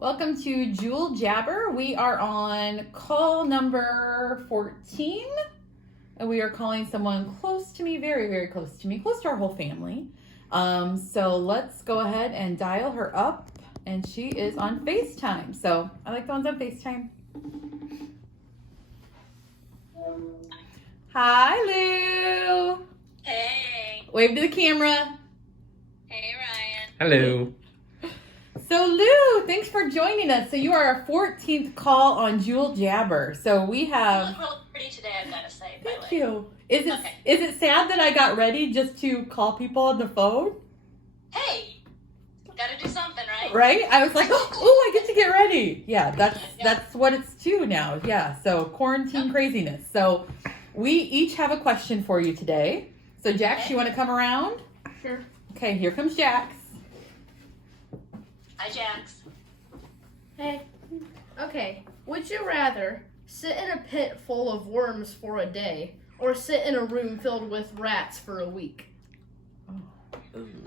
Welcome to Jewell Jabber. We are on call number 14, and we are calling someone close to me, very, very close to me, close to our whole family. So let's go ahead and dial her up, and she is on FaceTime. So I like the ones on FaceTime. Hi, Lou. Hey. Wave to the camera. Hey, Ryan. Hello. So Lou, thanks for joining us. So you are our 14th call on Jewell Jabber. So we You have. look real pretty today, I've got to say. By the Thank way. you. Is it Okay. is it sad that I got ready just to call people on the phone? Hey, got to do something, right? Right? I was like, oh, I get to get ready. Yeah, that's what it's to now. Yeah. So quarantine craziness. So we each have a question for you today. So Jax, Okay. you want to come around? Sure. Okay, here comes Jax. Hi, Jax. Hey. Okay. Would you rather sit in a pit full of worms for a day or sit in a room filled with rats for a week?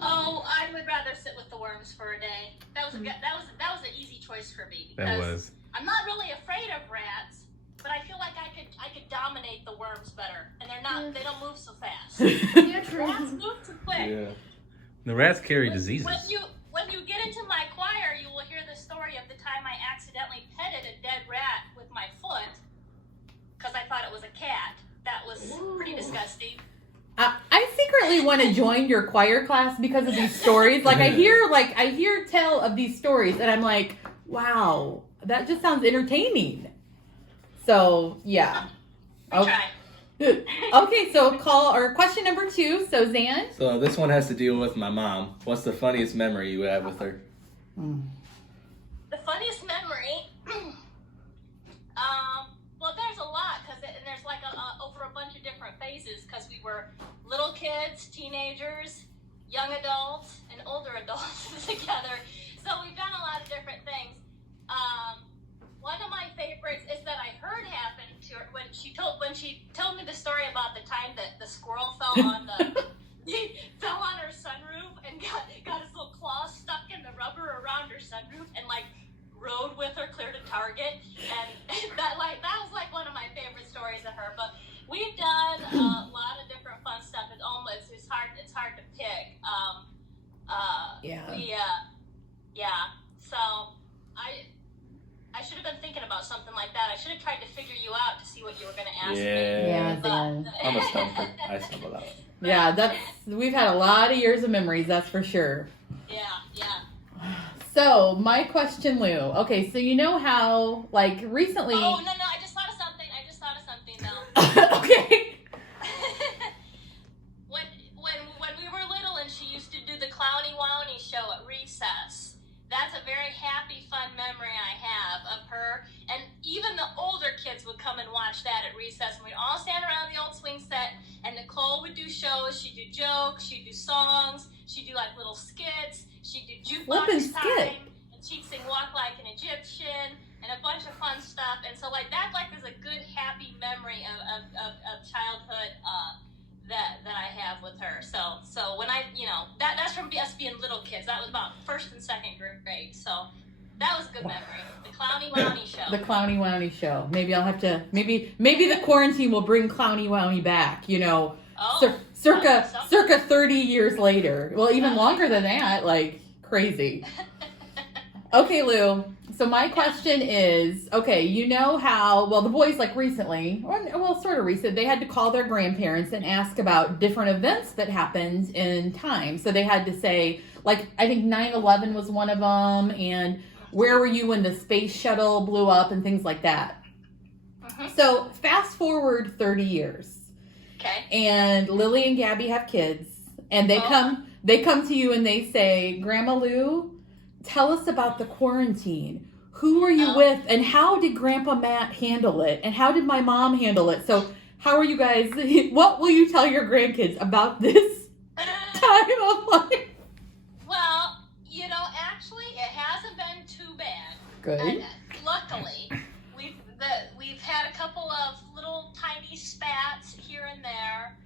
Oh, I would rather sit with the worms for a day. That was an easy choice for me. That was. I'm not really afraid of rats, but I feel like I could dominate the worms better, and they don't move so fast. Yeah, true. Rats move too quick. Yeah. The rats carry diseases. When you get into my choir, you will hear the story of the time I accidentally petted a dead rat with my foot because I thought it was a cat. That was pretty disgusting. I secretly want to join your choir class because of these stories. I hear tell of these stories, and I'm like, wow, that just sounds entertaining. So yeah. We try. Okay, so question number 2. So Zan. So this one has to deal with my mom. What's the funniest memory you have with her? The funniest memory, well, there's a lot, and there's like over a bunch of different phases, because we were little kids, teenagers, young adults, and older adults together. So we've done a lot of different things. One of my favorites is that I heard happen to her when she told me the story about the time that the squirrel fell on her sunroof and got his little claws stuck in the rubber around her sunroof and rode with her clear to Target, and that was one of my favorite stories of her. But we've done a lot of different fun stuff. It's hard to pick. So I should have been thinking about something like that. I should have tried to figure you out to see what you were going to ask me. Yeah, Zan. I'm a stumper. I stumbled out. Yeah, we've had a lot of years of memories, that's for sure. Yeah. So my question, Lou. Okay, so you know how recently. Oh no! I just thought of something though. Okay. when we were little and she used to do the Clowny Wowny show at recess. That's a very happy, fun memory I have of her. And even the older kids would come and watch that at recess. And we'd all stand around the old swing set. And Nicole would do shows. She'd do jokes. She'd do songs. She'd do little skits. She'd do jukebox time. And she'd sing Walk Like an Egyptian. And a bunch of fun stuff. And so that is a good, happy memory of childhood that I have with her. So when that's from us being little kids. That was about first and second grade. So that was a good memory. The Clowny Wowny show. The Clowny Wowny show. Maybe I'll have to. Maybe the quarantine will bring Clowny Wowny back. Circa 30 years later. Well, even longer than that. Crazy. Okay, Lou. So my question is, okay, you know how, the boys recently, sort of recent, they had to call their grandparents and ask about different events that happened in time. So they had to say, I think 9/11 was one of them, and where were you when the space shuttle blew up and things like that. So fast forward 30 years. Okay. And Lily and Gabby have kids, and they come to you and they say, Grandma Lou, tell us about the quarantine. Who were you with, and how did Grandpa Matt handle it, and how did my mom handle it? So how are you guys, what will you tell your grandkids about this time of life? Well, actually, it hasn't been too bad. Good. And luckily, we've had a couple of little tiny spats here and there.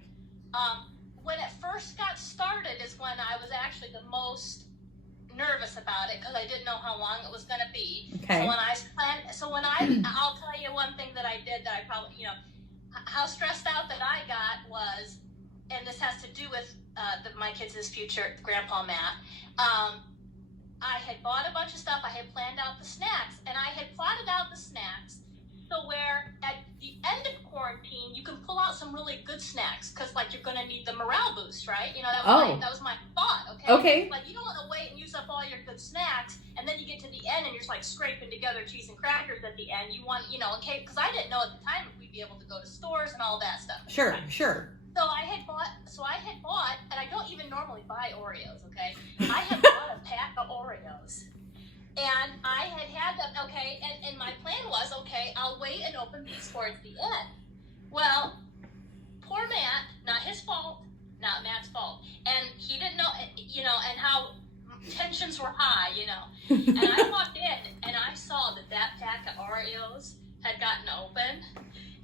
When it first got started is when I was actually the most nervous about it because I didn't know how long it was going to be. Okay. I'll tell you one thing that I did that I probably, how stressed out that I got was, and this has to do with my kids' future, Grandpa Matt. I had bought a bunch of stuff. I had planned out the snacks, and I had plotted out the snacks so where at the end of quarantine you can pull out some really good snacks because like you're going to need the morale boost, right? That was my thought. Okay. Like you don't want to wait and use up all your good snacks, and then you get to the end and you're just like scraping together cheese and crackers at the end. You want, okay, because I didn't know at the time if we'd be able to go to stores and all that stuff. Sure. So I had bought, and I don't even normally buy Oreos, okay? I had bought a pack of Oreos. And I had them, okay, and my plan was, okay, I'll wait and open these towards the end. Well, poor Matt, not his fault, not Matt's fault. And he didn't know, and how tensions were high, And I walked in, and I saw that pack of Oreos had gotten open.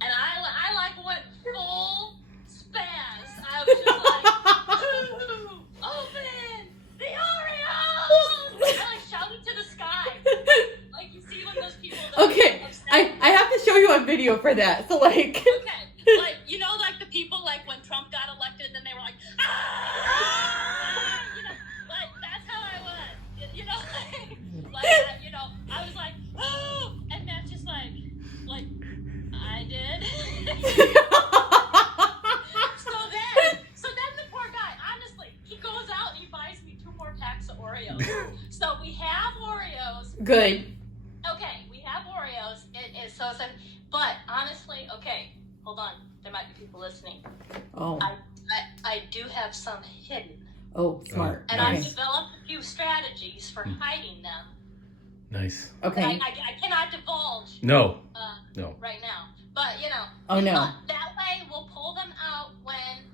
And I like went full spaz. I was just like, open the Oreos! I like shouted to the sky. Like you see when those people Okay, I have to show you a video for that. So like okay. Like like the people like when Trump got elected and then they were like, ah! Like that's how I was. I was like, oh, and Matt's just like I did. So then the poor guy, honestly, he goes out and he buys me 2 more packs of Oreos. So we have Oreos. good. Okay, we have Oreos. But honestly, okay, hold on. There might be people listening. Oh. I do have some hidden. Oh, smart. And Okay. I've developed a few strategies for hiding them. Nice. Okay. I cannot divulge No. no. Right now. But, Oh no. that way we'll pull them out when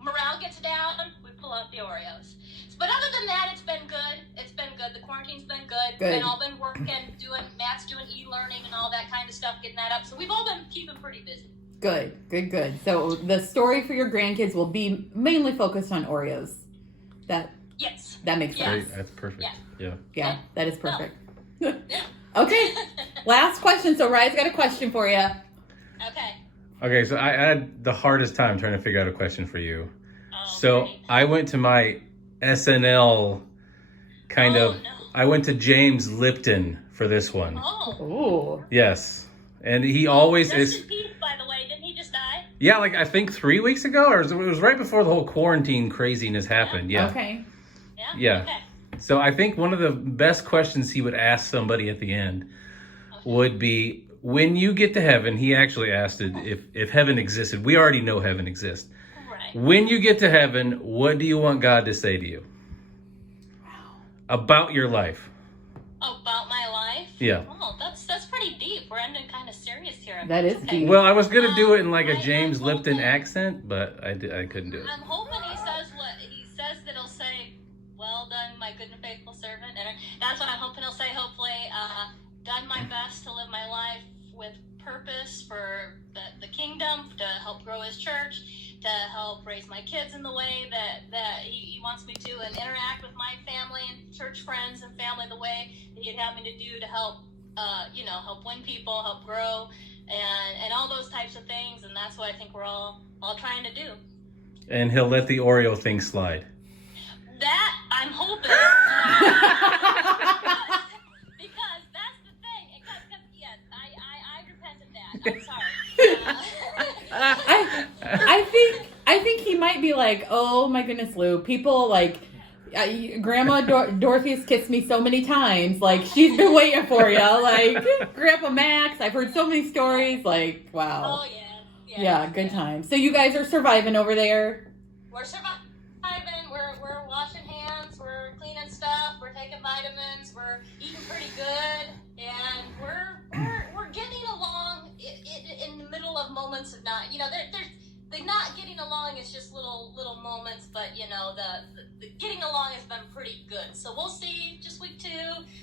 morale gets down, we pull out the Oreos. But other than that, it's been good. It's been good. The quarantine's been good. Good. We've all been working, Matt's doing e-learning and all that kind of stuff, getting that up. So we've all been keeping pretty busy. Good. So the story for your grandkids will be mainly focused on Oreos. Yes. That makes sense. Great. That's perfect. Yeah. Yeah. That is perfect. Yeah. Okay. Last question. So Rye's got a question for you. Okay. Okay, so I had the hardest time trying to figure out a question for you. Oh, So great. I went to my SNL I went to James Lipton for this one. Oh. Ooh. Yes. And he always Rest is. in peace, by the way. Didn't he just die? Yeah, like I think 3 weeks ago, or it was right before the whole quarantine craziness happened. Yeah. Okay. Yeah. Okay. So I think one of the best questions he would ask somebody at the end would be, when you get to heaven, he actually asked it if heaven existed. We already know heaven exists. Right. When you get to heaven, what do you want God to say to you? About your life. About my life? Yeah. Oh, that's pretty deep. We're ending kind of serious here. That is Okay. deep. Well, I was going to do it in like a I'm James Lipton hoping- accent, but I couldn't do it. I'm hoping he says that he'll say, well done, my good and faithful servant. And that's what I'm hoping he'll say, hopefully. Done my best to live my life with purpose for the kingdom, to help grow his church, to help raise my kids in the way that he wants me to, and interact with my family and church friends and family the way that he'd have me to do to help, help win people, help grow, and all those types of things. And that's what I think we're all trying to do. And he'll let the Oreo thing slide. That I'm hoping. Because that's the thing. Yes, I repented that. I'm sorry. I think he might be like, oh my goodness, Lou. People like, Grandma Dorothy's kissed me so many times. Like she's been waiting for you. Like Grandpa Max. I've heard so many stories. Like wow. Oh yeah. Yeah, good times. So you guys are surviving over there. We're surviving. We're washing hands. We're cleaning stuff. We're taking vitamins. We're eating pretty good, and we're getting along in the middle of moments of not. The not getting along is just little moments, but the getting along has been pretty good. So we'll see. Just week 2,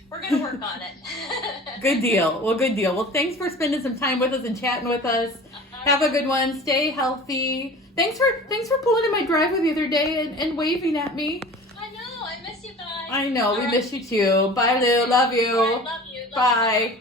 we're gonna work on it. Good deal. Well, thanks for spending some time with us and chatting with us. Have a good one. Stay healthy. Thanks for pulling in my driveway the other day and waving at me. I know. I miss I know. We miss you too. Bye, Lou. Love I you. love you. Love you. Bye.